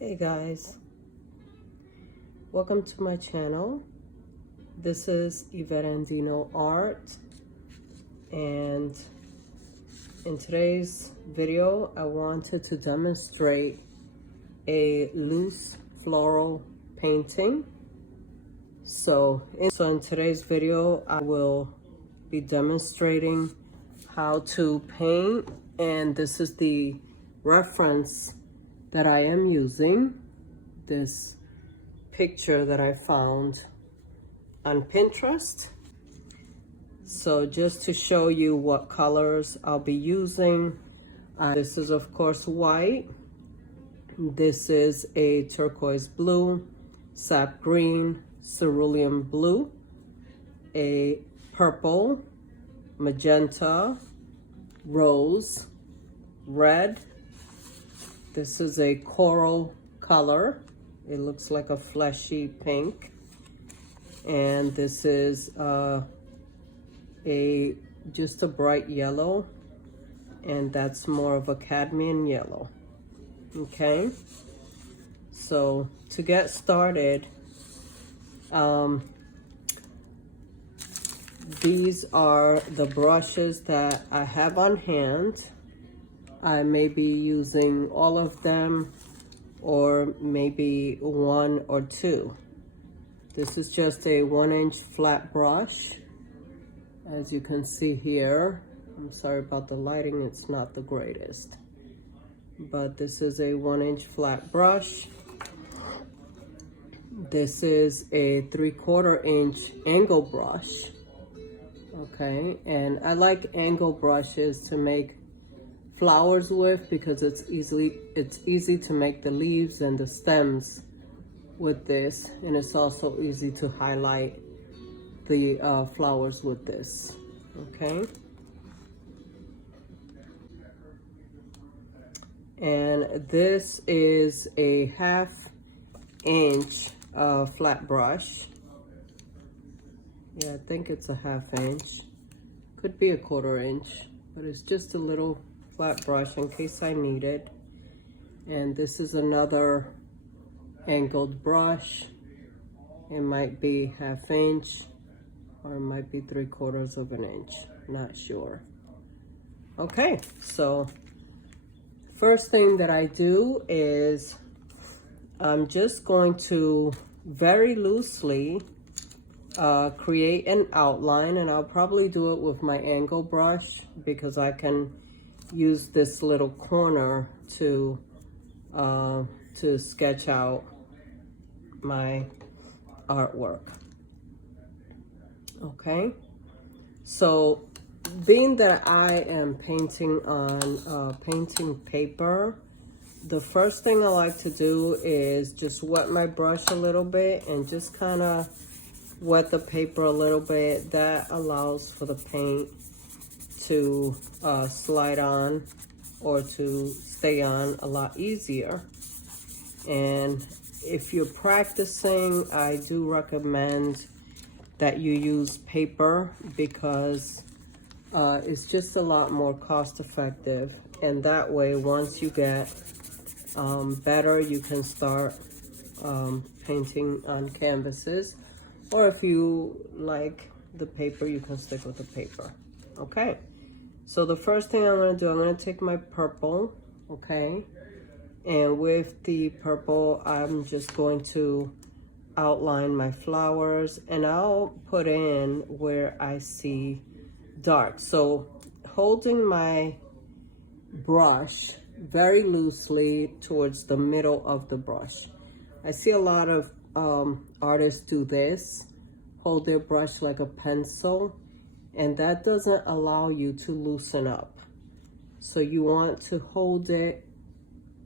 Hey guys, welcome to my channel. This is Yvette Andino Art, and in today's video I wanted to demonstrate a loose floral painting. So in today's video I will be demonstrating how to paint, and this is the reference that I am using, this picture that I found on Pinterest. So just to show you what colors I'll be using, this is of course white, this is a turquoise blue, sap green, cerulean blue, a purple, magenta, rose, red. This is a coral color. It looks like a fleshy pink. And this is just a bright yellow. And that's more of a cadmium yellow. Okay. So to get started, these are the brushes that I have on hand. I may be using all of them, or maybe one or two. This is just a 1-inch flat brush, as you can see here. I'm sorry about the lighting, it's not the greatest. But this is a 1-inch flat brush. This is a 3/4 inch angle brush. Okay, and I like angle brushes to make flowers with, because it's easy to make the leaves and the stems with this, and it's also easy to highlight the flowers with this. Okay, and this is a 1/2 inch flat brush. Yeah, I think it's a 1/2 inch, could be a 1/4 inch, but it's just a little flat brush in case I need it. And this is another angled brush. It might be 1/2 inch, or it might be 3/4 of an inch, not sure. Okay, so first thing that I do is I'm just going to very loosely create an outline, and I'll probably do it with my angle brush because I can use this little corner to sketch out my artwork. Okay, so being that I am painting on painting paper, the first thing I like to do is just wet my brush a little bit and just kind of wet the paper a little bit. That allows for the paint to slide on or to stay on a lot easier. And if you're practicing, I do recommend that you use paper, because it's just a lot more cost effective, and that way once you get better, you can start painting on canvases, or if you like the paper, you can stick with the paper. Okay, so the first thing I'm going to do, I'm going to take my purple, okay, and with the purple, I'm just going to outline my flowers, and I'll put in where I see dark. So holding my brush very loosely towards the middle of the brush. I see a lot of artists do this, hold their brush like a pencil, and that doesn't allow you to loosen up. So you want to hold it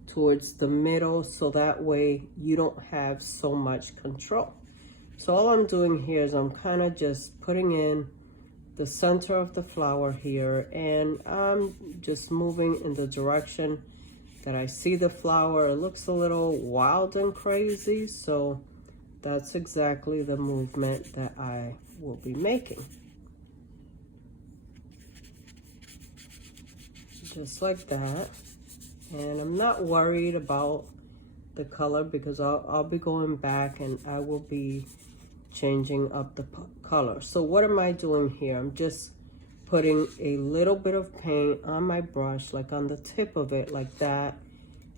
towards the middle, so that way you don't have so much control. So all I'm doing here is I'm kind of just putting in the center of the flower here, and I'm just moving in the direction that I see the flower. It looks a little wild and crazy, so that's exactly the movement that I will be making. Just like that. And I'm not worried about the color because I'll be going back and I will be changing up the color. So what am I doing here? I'm just putting a little bit of paint on my brush, like on the tip of it, like that,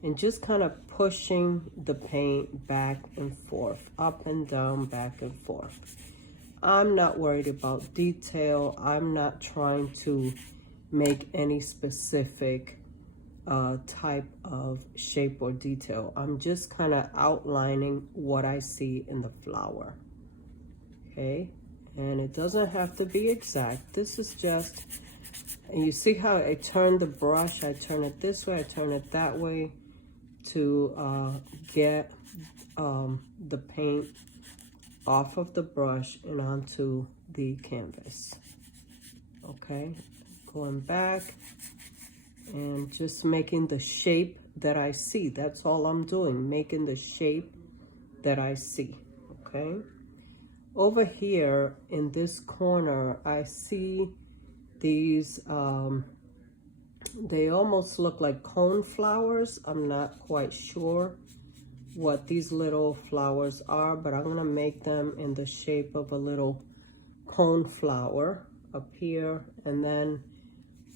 and just kind of pushing the paint back and forth, up and down, back and forth. I'm not worried about detail. I'm not trying to make any specific type of shape or detail. I'm just kind of outlining what I see in the flower. Okay, and it doesn't have to be exact. This is just, and you see how I turn the brush, I turn it this way, I turn it that way to get the paint off of the brush and onto the canvas. Okay, going back and just making the shape that I see. That's all I'm doing, making the shape that I see. Okay, over here in this corner, I see these, they almost look like cone flowers. I'm not quite sure what these little flowers are, but I'm gonna make them in the shape of a little cone flower up here, and then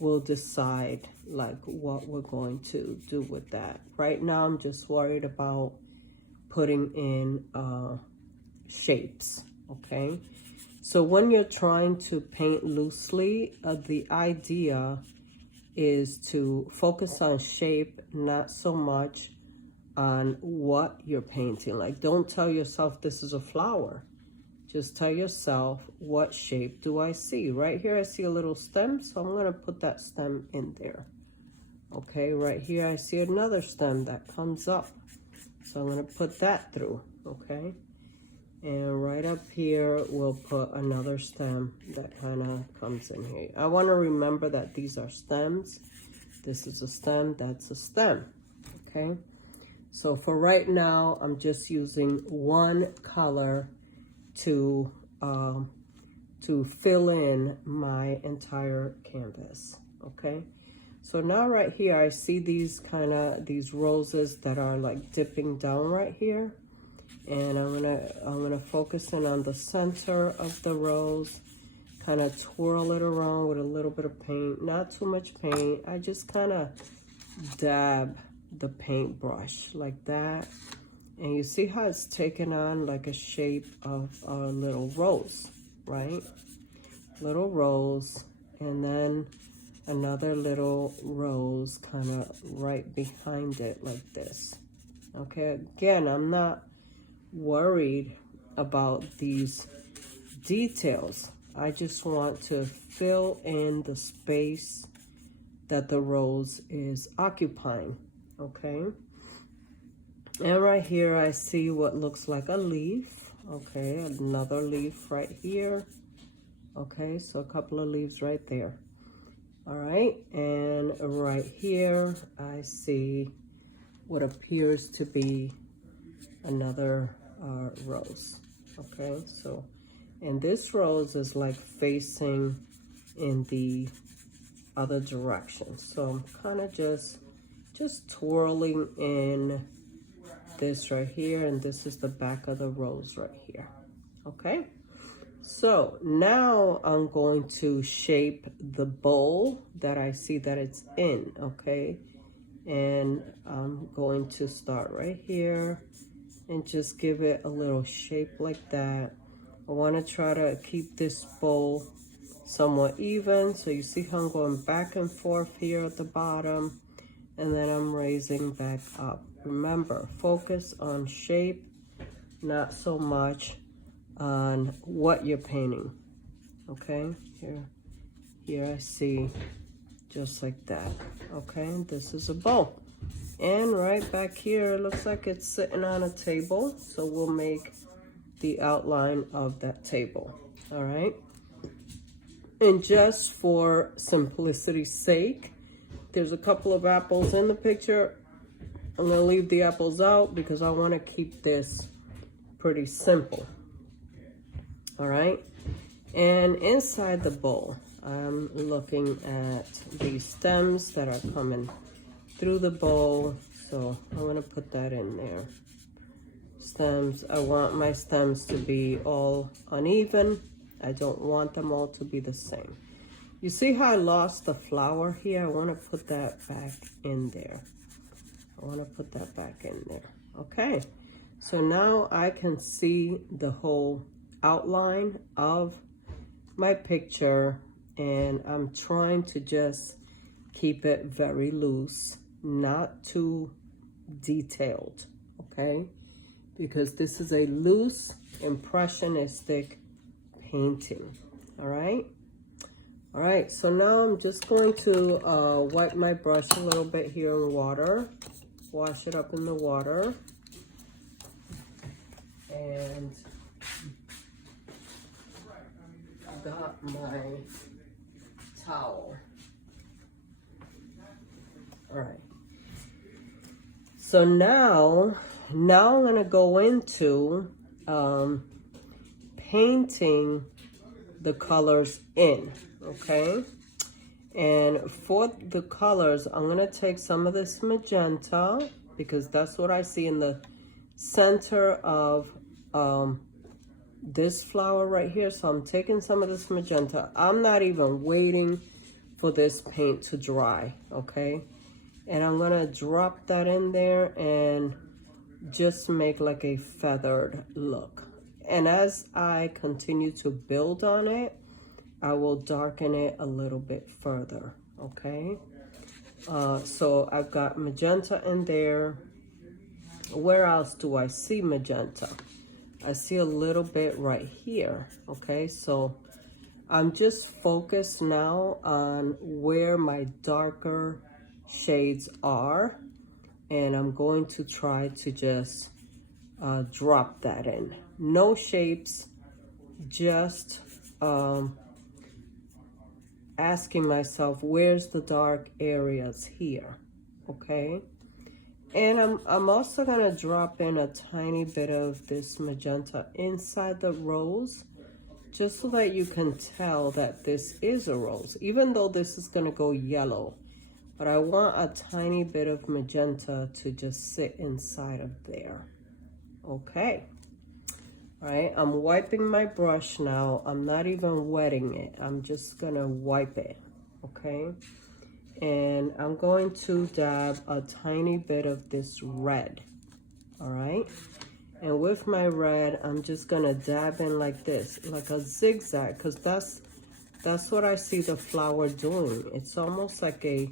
we'll decide like what we're going to do with that. Right now, I'm just worried about putting in shapes, okay? So when you're trying to paint loosely, the idea is to focus on shape, not so much on what you're painting. Like, don't tell yourself this is a flower. Just tell yourself, what shape do I see? Right here, I see a little stem, so I'm gonna put that stem in there. Okay, right here, I see another stem that comes up. So I'm gonna put that through, okay? And right up here, we'll put another stem that kind of comes in here. I wanna remember that these are stems. This is a stem, that's a stem, okay? So for right now, I'm just using one color to fill in my entire canvas, okay? So now right here, I see these these roses that are like dipping down right here. And I'm gonna focus in on the center of the rose, kind of twirl it around with a little bit of paint, not too much paint. I just kind of dab the paintbrush like that, and you see how it's taken on like a shape of a little rose, right? Little rose, and then another little rose kind of right behind it like this. Okay, again, I'm not worried about these details. I just want to fill in the space that the rose is occupying. Okay, and right here I see what looks like a leaf. Okay, another leaf right here. Okay, so a couple of leaves right there. All right, and right here I see what appears to be another rose. Okay, so, and this rose is like facing in the other direction. So I'm kind of just twirling in this right here, and this is the back of the rose right here. Okay, so now I'm going to shape the bowl that I see that it's in. Okay, and I'm going to start right here and just give it a little shape like that. I want to try to keep this bowl somewhat even. So you see how I'm going back and forth here at the bottom, and then I'm raising back up. Remember, focus on shape, not so much on what you're painting. Okay, here I see just like that. Okay, this is a bowl. And right back here, it looks like it's sitting on a table. So we'll make the outline of that table. All right. And just for simplicity's sake, there's a couple of apples in the picture. I'm gonna leave the apples out because I wanna keep this pretty simple. All right. And inside the bowl, I'm looking at these stems that are coming through the bowl. So I'm gonna put that in there. Stems, I want my stems to be all uneven. I don't want them all to be the same. You see how I lost the flower here? I want to put that back in there. I want to put that back in there. Okay, so now I can see the whole outline of my picture, and I'm trying to just keep it very loose, not too detailed, okay? Because this is a loose, impressionistic painting, all right? All right, so now I'm just going to wipe my brush a little bit here in water, wash it up in the water, and got my towel. All right. So now I'm gonna go into painting the colors in, okay? And for the colors, I'm gonna take some of this magenta, because that's what I see in the center of this flower right here. So I'm taking some of this magenta. I'm not even waiting for this paint to dry, okay? And I'm gonna drop that in there and just make like a feathered look. And as I continue to build on it, I will darken it a little bit further, okay? So I've got magenta in there. Where else do I see magenta? I see a little bit right here, okay? So I'm just focused now on where my darker shades are, and I'm going to try to just drop that in. No shapes, just asking myself, where's the dark areas here, okay? And I'm also gonna drop in a tiny bit of this magenta inside the rose, just so that you can tell that this is a rose, even though this is gonna go yellow. But I want a tiny bit of magenta to just sit inside of there. Okay. All right, I'm wiping my brush now. I'm not even wetting it. I'm just gonna wipe it, okay? And I'm going to dab a tiny bit of this red, all right? And with my red, I'm just gonna dab in like this, like a zigzag, because that's what I see the flower doing. It's almost like a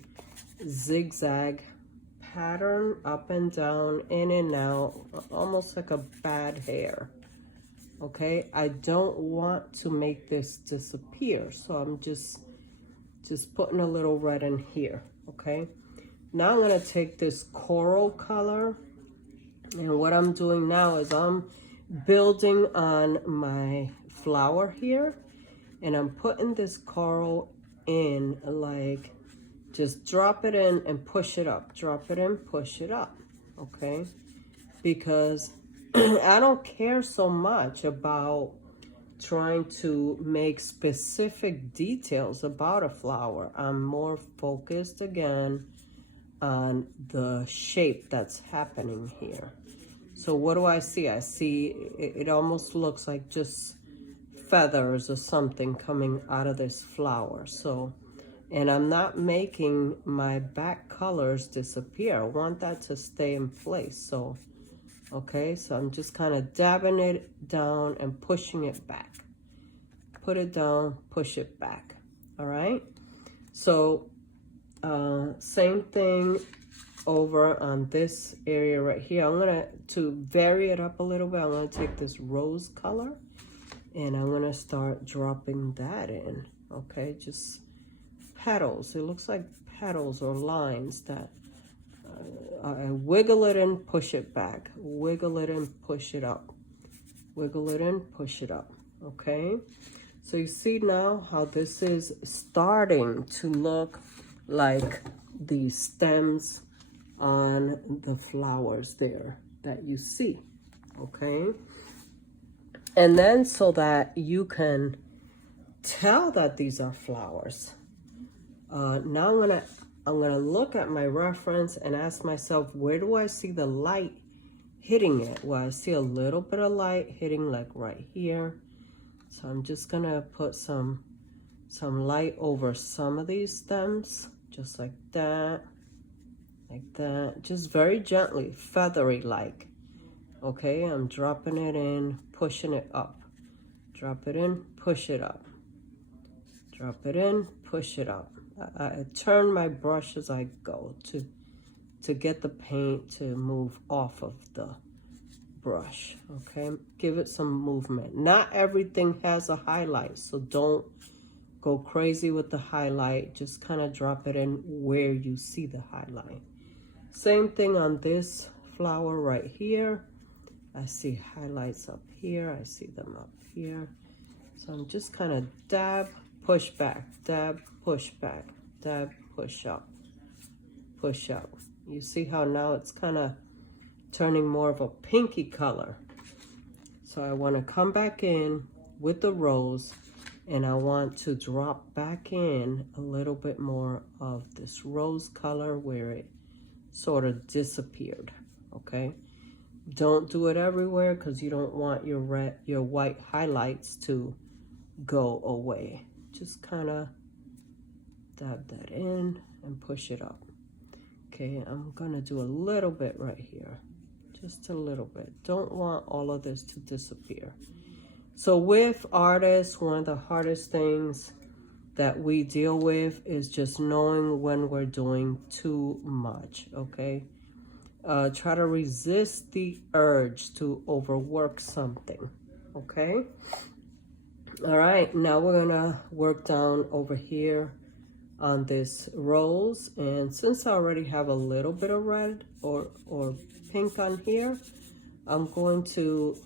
zigzag pattern, up and down, in and out, almost like a bad hair, okay? I don't want to make this disappear, so I'm just putting a little red in here, okay? Now I'm gonna take this coral color, and what I'm doing now is I'm building on my flower here, and I'm putting this coral in, like, just drop it in and push it up, drop it in, push it up, okay? Because I don't care so much about trying to make specific details about a flower. I'm more focused again on the shape that's happening here. So what do I see? I see it almost looks like just feathers or something coming out of this flower. So, and I'm not making my back colors disappear. I want that to stay in place. So, okay, so I'm just kind of dabbing it down and pushing it back. Put it down, push it back, all right? So, same thing over on this area right here. I'm gonna, to vary it up a little bit, I'm gonna take this rose color and I'm gonna start dropping that in, okay? Just petals. It looks like petals or lines that I wiggle it and push it back, wiggle it and push it up, wiggle it and push it up, okay? So you see now how this is starting to look like the stems on the flowers there that you see, okay? And then so that you can tell that these are flowers, now I'm gonna I'm gonna look at my reference and ask myself, where do I see the light hitting it? Well, I see a little bit of light hitting like right here. So I'm just gonna put some light over some of these stems, just like that, just very gently, feathery like. Okay, I'm dropping it in, pushing it up. Drop it in, push it up. Drop it in, push it up. I turn my brush as I go to get the paint to move off of the brush. Okay, give it some movement. Not everything has a highlight, so don't go crazy with the highlight. Just kind of drop it in where you see the highlight. Same thing on this flower right here. I see highlights up here. I see them up here. So I'm just kind of dab, push back, dab, push back, dab, push up, push up. You see how now it's kind of turning more of a pinky color. So I want to come back in with the rose, and I want to drop back in a little bit more of this rose color where it sort of disappeared. Okay, don't do it everywhere because you don't want your white highlights to go away. Just kind of dab that in and push it up. Okay, I'm gonna do a little bit right here, just a little bit. Don't want all of this to disappear. So with artists, one of the hardest things that we deal with is just knowing when we're doing too much. Okay, try to resist the urge to overwork something. Okay, all right, now we're gonna work down over here on this rose, and since I already have a little bit of red or pink on here, I'm going to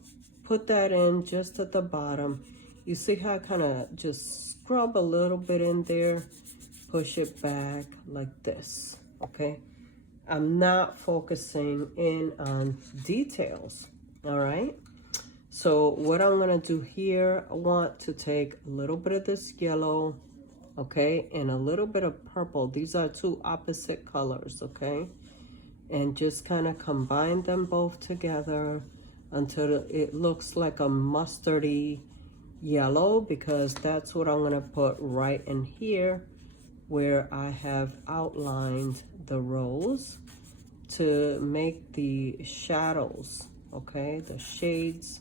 put that in just at the bottom. You see how I kind of just scrub a little bit in there, push it back like this. Okay, I'm not focusing in on details. All right, so what I'm gonna do here, I want to take a little bit of this yellow, okay, and a little bit of purple. These are two opposite colors, okay, and just kind of combine them both together until it looks like a mustardy yellow, because that's what I'm going to put right in here where I have outlined the rose to make the shadows, okay, the shades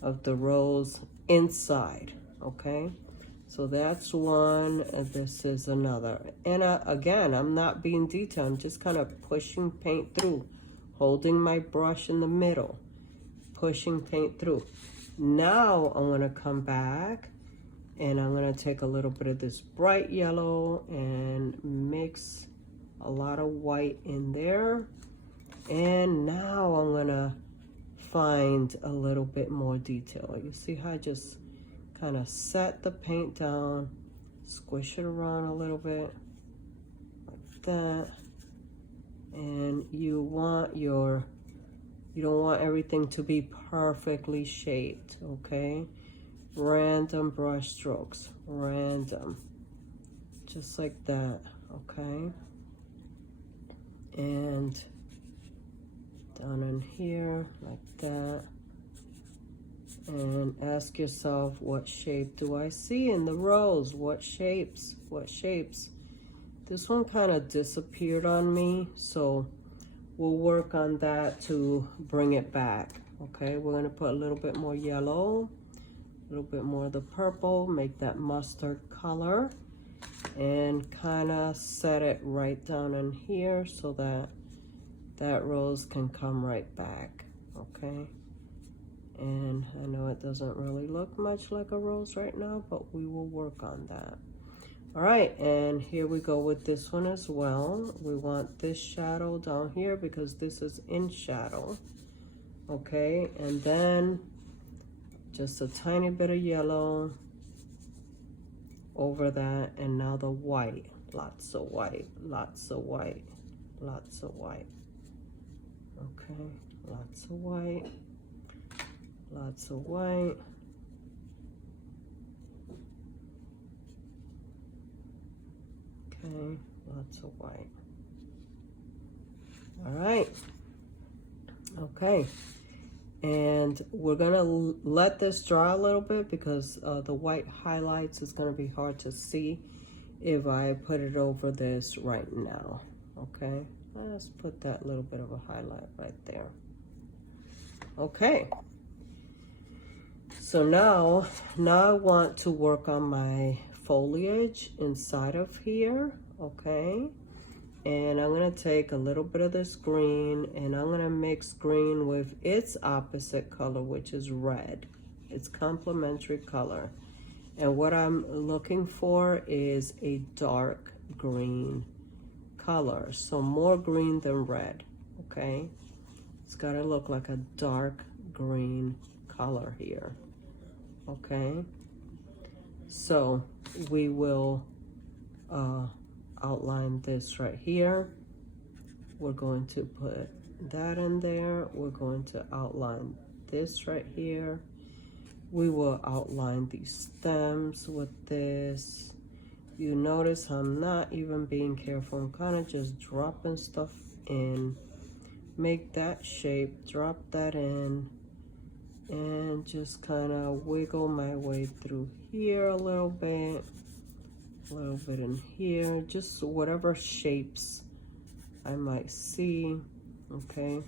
of the rose inside. Okay, so that's one, and this is another. And again, I'm not being detailed. I'm just kind of pushing paint through, holding my brush in the middle, pushing paint through. Now I'm going to come back and I'm going to take a little bit of this bright yellow and mix a lot of white in there. And now I'm going to find a little bit more detail. You see how I just kind of set the paint down, squish it around a little bit like that. And you don't want everything to be perfectly shaped, okay? Random brush strokes, random, just like that, okay? And down in here like that. And ask yourself, what shape do I see in the rose? What shapes? What shapes? This one kind of disappeared on me, so we'll work on that to bring it back. Okay, we're going to put a little bit more yellow, a little bit more of the purple, make that mustard color, and kind of set it right down in here so that that rose can come right back. Okay, and I know it doesn't really look much like a rose right now, but we will work on that. All right, and here we go with this one as well. We want this shadow down here because this is in shadow. Okay, and then just a tiny bit of yellow over that, and now the white. Lots of white, lots of white, lots of white. Okay, lots of white, lots of white. Okay, lots of white. All right, okay. And we're gonna let this dry a little bit because the white highlights is gonna be hard to see if I put it over this right now, okay? Let's put that little bit of a highlight right there. Okay. So now I want to work on my foliage inside of here, okay? And I'm gonna take a little bit of this green and I'm gonna mix green with its opposite color, which is red. It's complementary color. And what I'm looking for is a dark green color. So more green than red, okay? It's gotta look like a dark green color here, okay? So we will outline this right here. We're going to put that in there. We're going to outline this right here. We will outline these stems with this. You notice I'm not even being careful. I'm kind of just dropping stuff in. Make that shape, drop that in, and just kind of wiggle my way through here a little bit in here, just whatever shapes I might see, okay?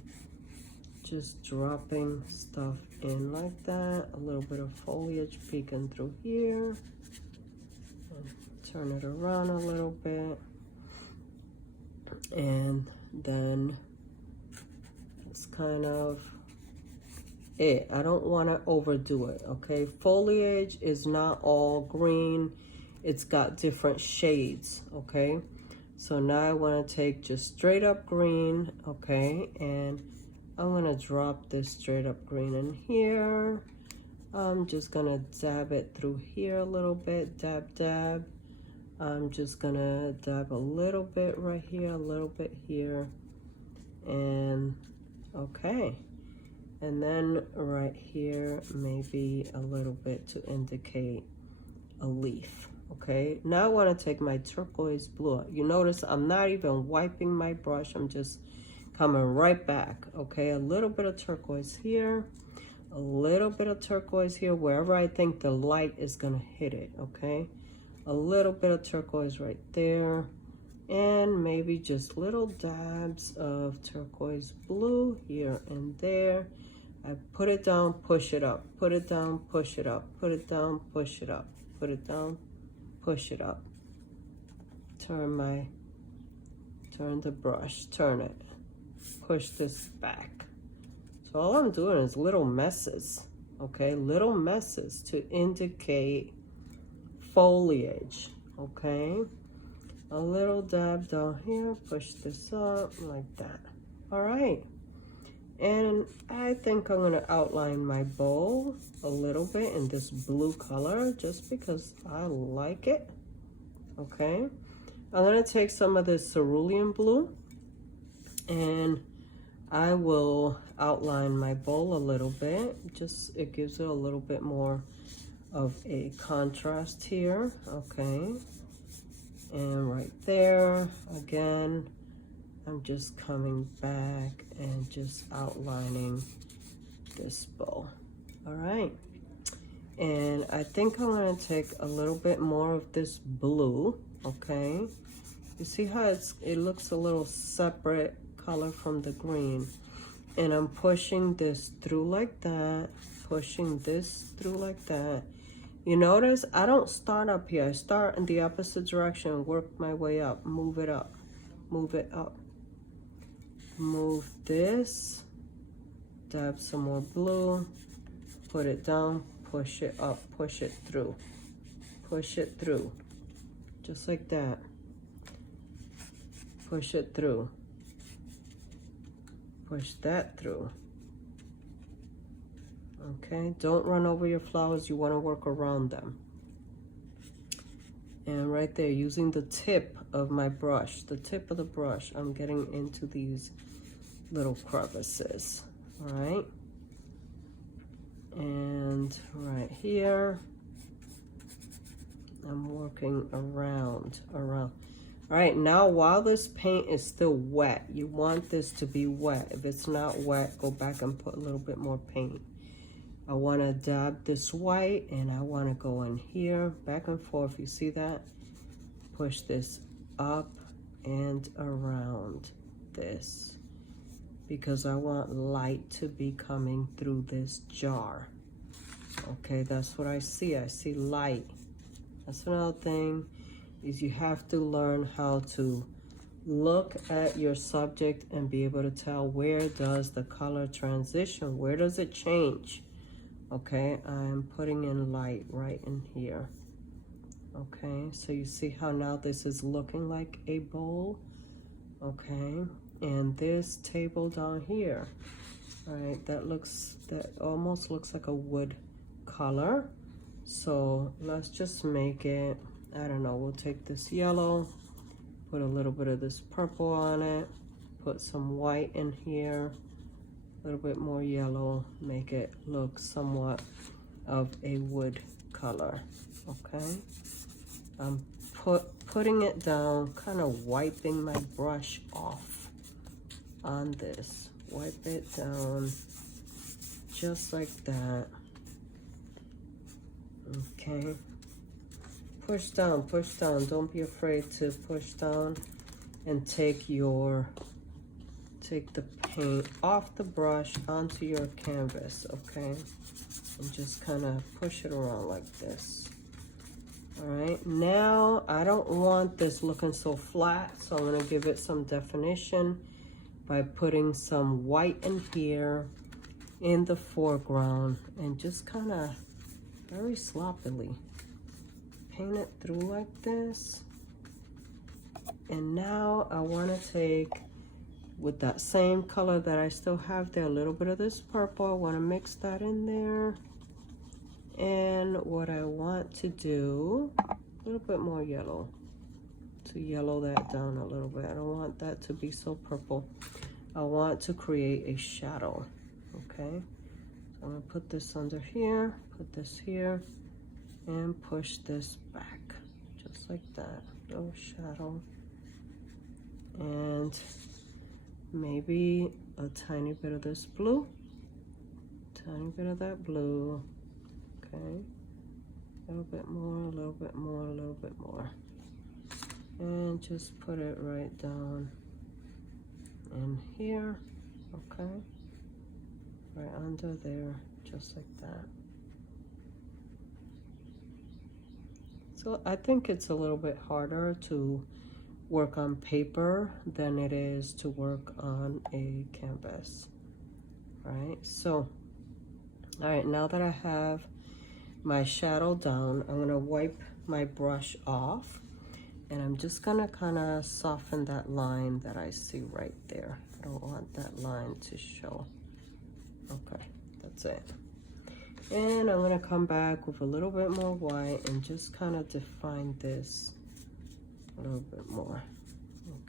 Just dropping stuff in like that, a little bit of foliage peeking through here. Turn it around a little bit. And then it's kind of it. I don't want to overdo it, okay? Foliage is not all green. It's got different shades, okay? So now I want to take just straight up green, okay? And I'm going to drop this straight up green in here. I'm just going to dab it through here a little bit, dab, dab. I'm just going to dab a little bit right here, a little bit here. And okay. And then right here, maybe a little bit to indicate a leaf. Okay, now I want to take my turquoise blue. You notice I'm not even wiping my brush. I'm just coming right back. Okay, a little bit of turquoise here, a little bit of turquoise here, wherever I think the light is going to hit it. Okay, a little bit of turquoise right there, and maybe just little dabs of turquoise blue here and there. I put it down, push it up, put it down, push it up, put it down, push it up, put it down, push it up. Turn the brush, turn it, push this back. So all I'm doing is little messes, okay? Little messes to indicate foliage, okay? A little dab down here, push this up like that. All right. And I think I'm gonna outline my bowl a little bit in this blue color just because I like it, okay? I'm gonna take some of this cerulean blue and I will outline my bowl a little bit. Just, it gives it a little bit more of a contrast here, okay? And right there, again, I'm just coming back and just outlining this bowl. All right. And I think I'm gonna take a little bit more of this blue, okay? You see how it looks a little separate color from the green. And I'm pushing this through like that, pushing this through like that. You notice I don't start up here. I start in the opposite direction, work my way up, move it up, move it up. Move this, dab some more blue, put it down, push it up, push it through, just like that. Push it through, push that through. Okay, don't run over your flowers, you want to work around them. And right there, using the tip of my brush, the tip of the brush, I'm getting into these little crevices, all right? And right here, I'm working around. All right, now while this paint is still wet, you want this to be wet. If it's not wet, go back and put a little bit more paint. I want to dab this white and I want to go in here, back and forth. You see that? Push this up and around this because I want light to be coming through this jar. Okay, that's what I see. I see light. That's another thing, is you have to learn how to look at your subject and be able to tell where does the color transition, where does it change. Okay, I'm putting in light right in here. Okay, so you see how now this is looking like a bowl. Okay, and this table down here, all right, that almost looks like a wood color. So let's just make it, I don't know, we'll take this yellow, put a little bit of this purple on it, put some white in here, a little bit more yellow, make it look somewhat of a wood color. Okay, I'm putting it down, kind of wiping my brush off on this. Wipe it down just like that. Okay, push down, don't be afraid to push down and take the paint off the brush onto your canvas. Okay, and just kind of push it around like this. All right, now I don't want this looking so flat, so I'm going to give it some definition by putting some white in here in the foreground and just kind of very sloppily paint it through like this. And now I want to take, with that same color that I still have there, a little bit of this purple. I want to mix that in there. And what I want to do, a little bit more yellow, to yellow that down a little bit. I don't want that to be so purple. I want to create a shadow. Okay, so I'm gonna put this under here, put this here, and push this back, just like that. No shadow. And maybe a tiny bit of this blue, tiny bit of that blue. Okay, a little bit more, a little bit more, a little bit more. And just put it right down in here. Okay, right under there, just like that. So I think it's a little bit harder to work on paper than it is to work on a canvas. All right, so, all right, now that I have my shadow down, I'm gonna wipe my brush off and I'm just gonna kind of soften that line that I see right there. I don't want that line to show. Okay, that's it. And I'm gonna come back with a little bit more white and just kind of define this a little bit more.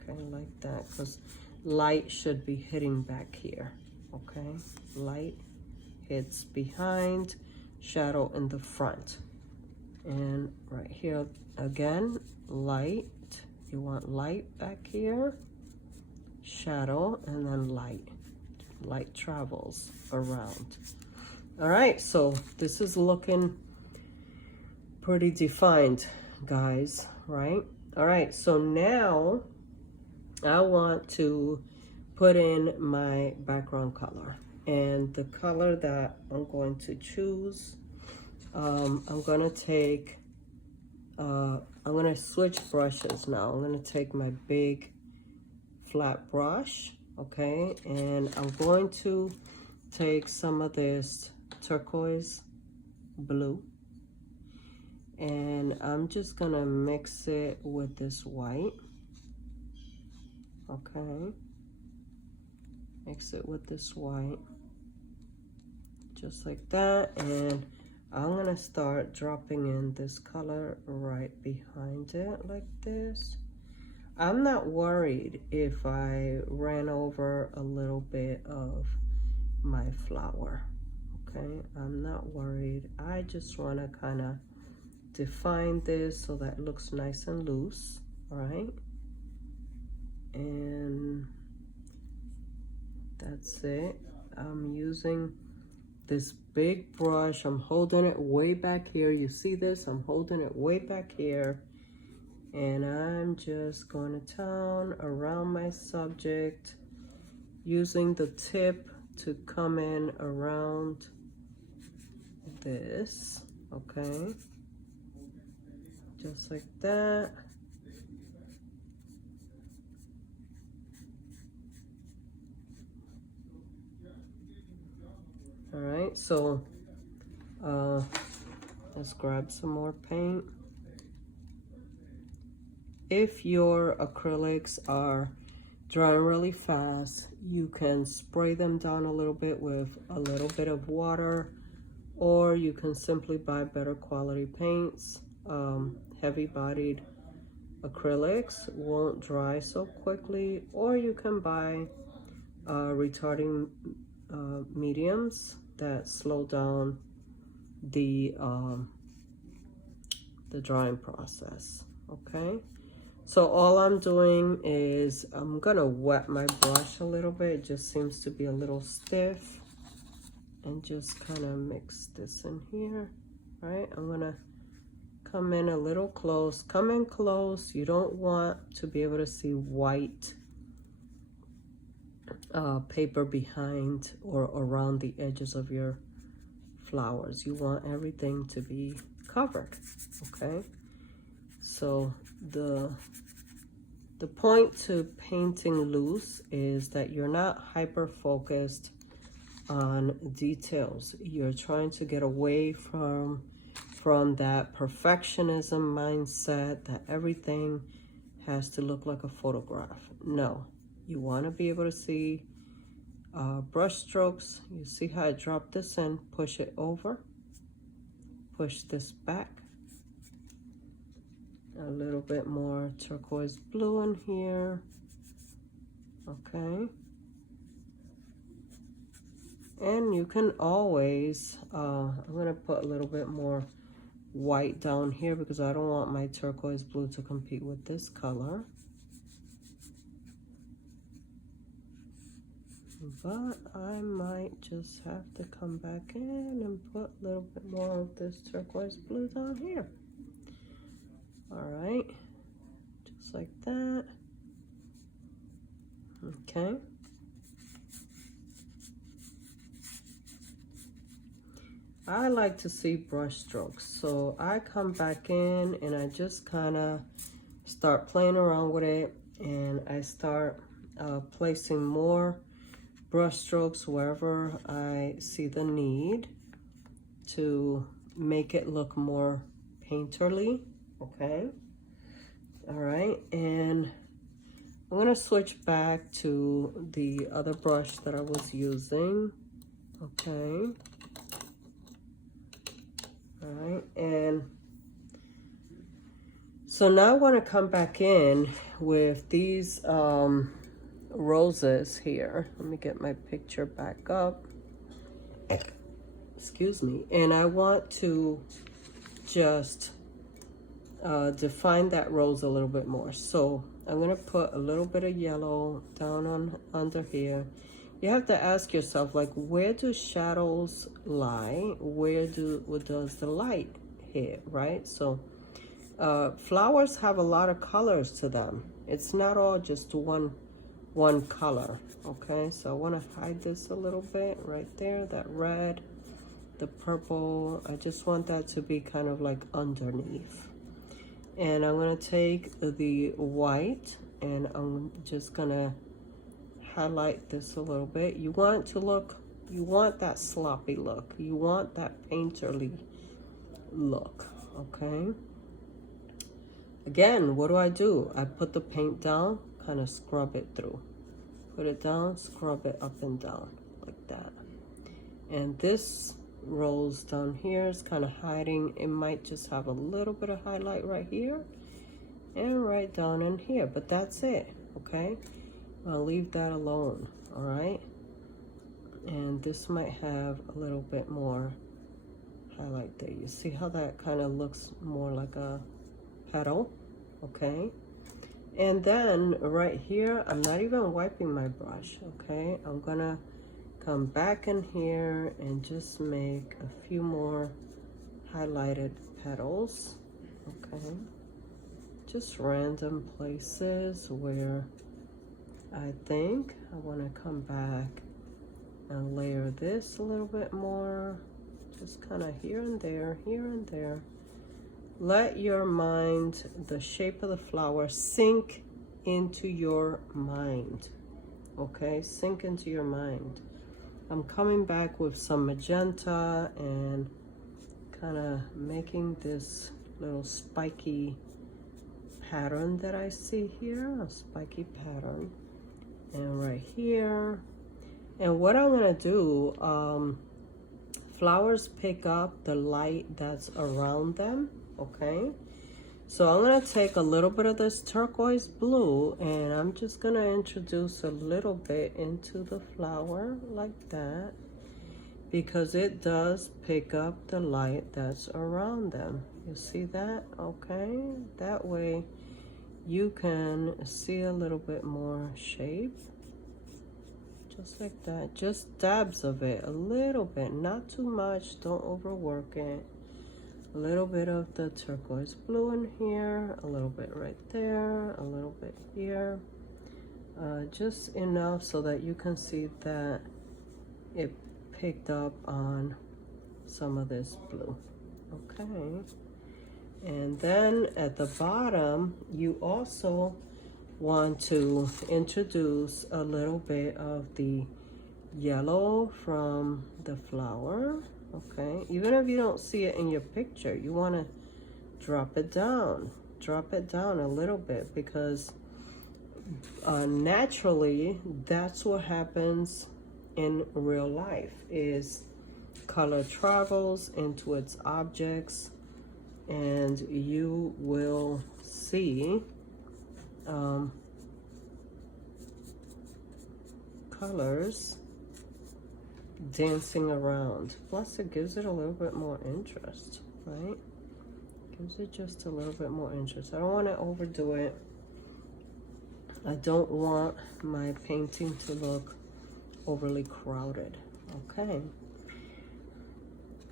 Okay, like that, because light should be hitting back here. Okay, light hits behind, shadow in the front. And right here again, light, you want light back here, shadow, and then light. Light travels around. All right, so this is looking pretty defined, guys, right? All right, so now I want to put in my background color. And the color that I'm going to choose, I'm gonna take, I'm gonna switch brushes now. I'm gonna take my big flat brush, okay? And I'm going to take some of this turquoise blue. And I'm just gonna mix it with this white, okay? Mix it with this white, just like that. And I'm gonna start dropping in this color right behind it like this. I'm not worried if I ran over a little bit of my flower, okay? I'm not worried. I just wanna kind of define this so that it looks nice and loose, all right? and that's it. I'm using this big brush. I'm holding it way back here. You see this? I'm holding it way back here. And I'm just going to town around my subject, using the tip to come in around this, okay? Just like that. All right, so let's grab some more paint. If your acrylics are drying really fast, you can spray them down a little bit with a little bit of water, or you can simply buy better quality paints. Heavy bodied acrylics won't dry so quickly, or you can buy retarding mediums that slow down the drying process, okay? So all I'm doing is I'm gonna wet my brush a little bit. It just seems to be a little stiff, and just kind of mix this in here, right? I'm gonna come in a little close. Come in close. You don't want to be able to see white paper behind or around the edges of your flowers. You want everything to be covered, okay? So the point to painting loose is that you're not hyper focused on details. You're trying to get away from that perfectionism mindset that everything has to look like a photograph. No, you want to be able to see brush strokes. You see how I drop this in, push it over, push this back. A little bit more turquoise blue in here, okay? And you can always, I'm gonna put a little bit more white down here because I don't want my turquoise blue to compete with this color. But I might just have to come back in and put a little bit more of this turquoise blue down here. All right, just like that. Okay. I like to see brush strokes, so I come back in and I just kind of start playing around with it, and I start placing more brush strokes wherever I see the need to make it look more painterly. Okay, all right, and I'm gonna switch back to the other brush that I was using. Okay, all right, and so now I want to come back in with these roses here. Let me get my picture back up. Excuse me, and I want to just define that rose a little bit more. So I'm gonna put a little bit of yellow down on under here. You have to ask yourself, like, where do shadows lie? Where does the light hit, right? So flowers have a lot of colors to them. It's not all just one color, okay? So I want to hide this a little bit right there, that red, the purple. I just want that to be kind of like underneath. And I'm going to take the white and I'm just going to highlight this a little bit. You want it to look, you want that sloppy look. You want that painterly look, okay? Again, what do? I put the paint down, kind of scrub it through. Put it down, scrub it up and down like that. And this rose down here is kind of hiding. It might just have a little bit of highlight right here and right down in here, but that's it, okay? I'll leave that alone, all right? And this might have a little bit more highlight there. You see how that kind of looks more like a petal, okay? And then right here, I'm not even wiping my brush, okay? I'm gonna come back in here and just make a few more highlighted petals, okay? Just random places where I think I want to come back and layer this a little bit more, just kind of here and there, here and there. Let your mind, the shape of the flower, sink into your mind, okay? Sink into your mind. I'm coming back with some magenta and kind of making this little spiky pattern that I see here, a spiky pattern. And right here. And what I'm gonna do, flowers pick up the light that's around them, okay? So I'm gonna take a little bit of this turquoise blue and I'm just gonna introduce a little bit into the flower like that, because it does pick up the light that's around them. You see that? Okay, that way you can see a little bit more shape, just like that. Just dabs of it, a little bit, not too much, don't overwork it. A little bit of the turquoise blue in here, a little bit right there, a little bit here, just enough so that you can see that it picked up on some of this blue, okay? And then at the bottom, you also want to introduce a little bit of the yellow from the flower, okay? Even if you don't see it in your picture, you want to drop it down a little bit, because naturally that's what happens in real life, is color travels into its objects, and you will see colors dancing around. Plus it gives it a little bit more interest, right? Gives it just a little bit more interest. I don't want to overdo it. I don't want my painting to look overly crowded, okay?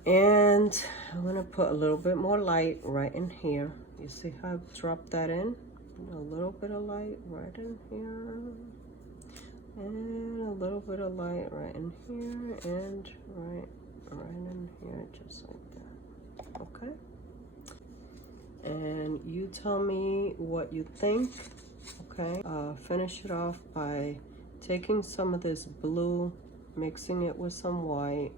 And I'm gonna put a little bit more light right in here. You see how I've dropped that in? A little bit of light right in here. And a little bit of light right in here, and right in here, just like that, okay? And you tell me what you think, okay? Finish it off by taking some of this blue, mixing it with some white,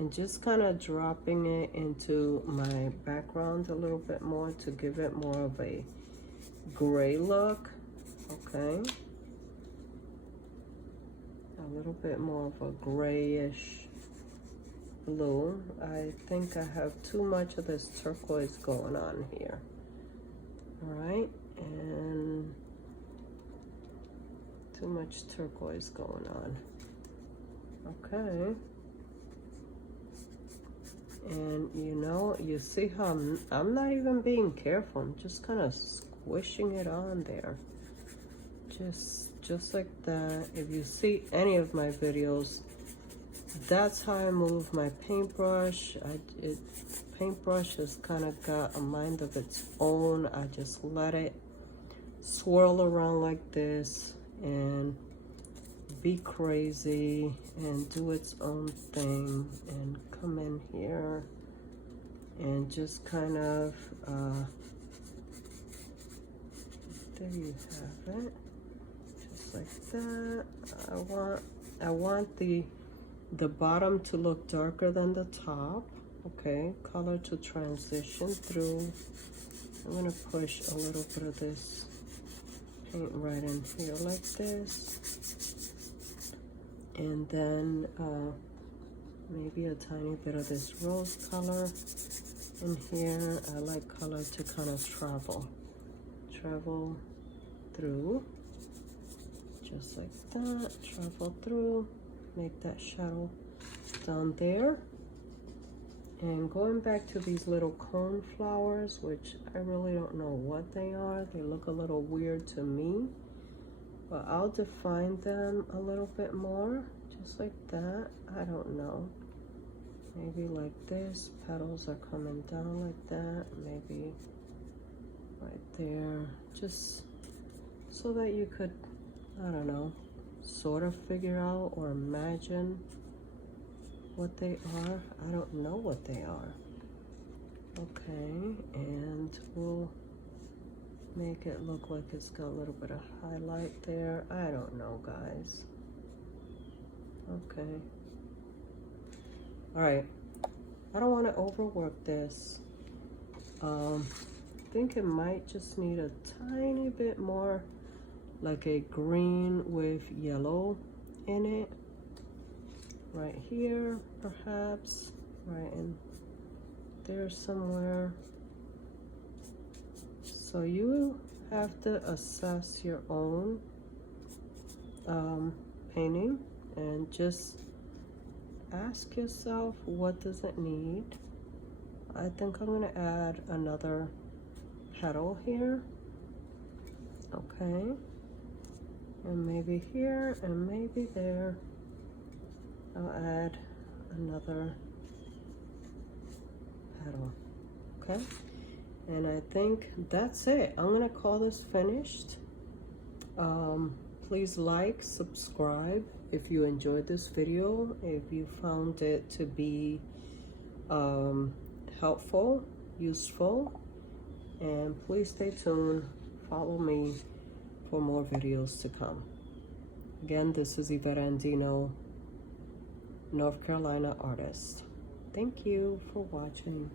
and just kind of dropping it into my background a little bit more to give it more of a gray look, okay? A little bit more of a grayish blue. I think I have too much of this turquoise going on here. All right, and too much turquoise going on. Okay. And you know, you see how I'm not even being careful. I'm just kind of squishing it on there. Just like that. If you see any of my videos, that's how I move my paintbrush. Paintbrush has kind of got a mind of its own. I just let it swirl around like this and be crazy and do its own thing, and come in here and just kind of there you have it, just like that. I want the bottom to look darker than the top, okay? Color to transition through. I'm gonna push a little bit of this paint right in here like this, and then maybe a tiny bit of this rose color in here. I like color to kind of travel through, just like that. Travel through, make that shadow down there, And going back to these little cone flowers, which I really don't know what they are. They look a little weird to me, but I'll define them a little bit more, just like that. I don't know. Maybe like this, petals are coming down like that. Maybe right there, just so that you could, I don't know, sort of figure out or imagine what they are. I don't know what they are. Okay, and we'll make it look like it's got a little bit of highlight there. I don't know, guys. Okay. All right, I don't want to overwork this. I think it might just need a tiny bit more, like a green with yellow in it. Right here, perhaps, right in there somewhere. So you have to assess your own painting and just ask yourself, what does it need? I think I'm gonna add another petal here. Okay, and maybe here and maybe there. I'll add another petal. Okay, and I think that's it. I'm gonna call this finished. Please like, subscribe if you enjoyed this video, if you found it to be helpful, useful, and please stay tuned. Follow me for more videos to come. Again, this is Yvette Andino, North Carolina artist. Thank you for watching.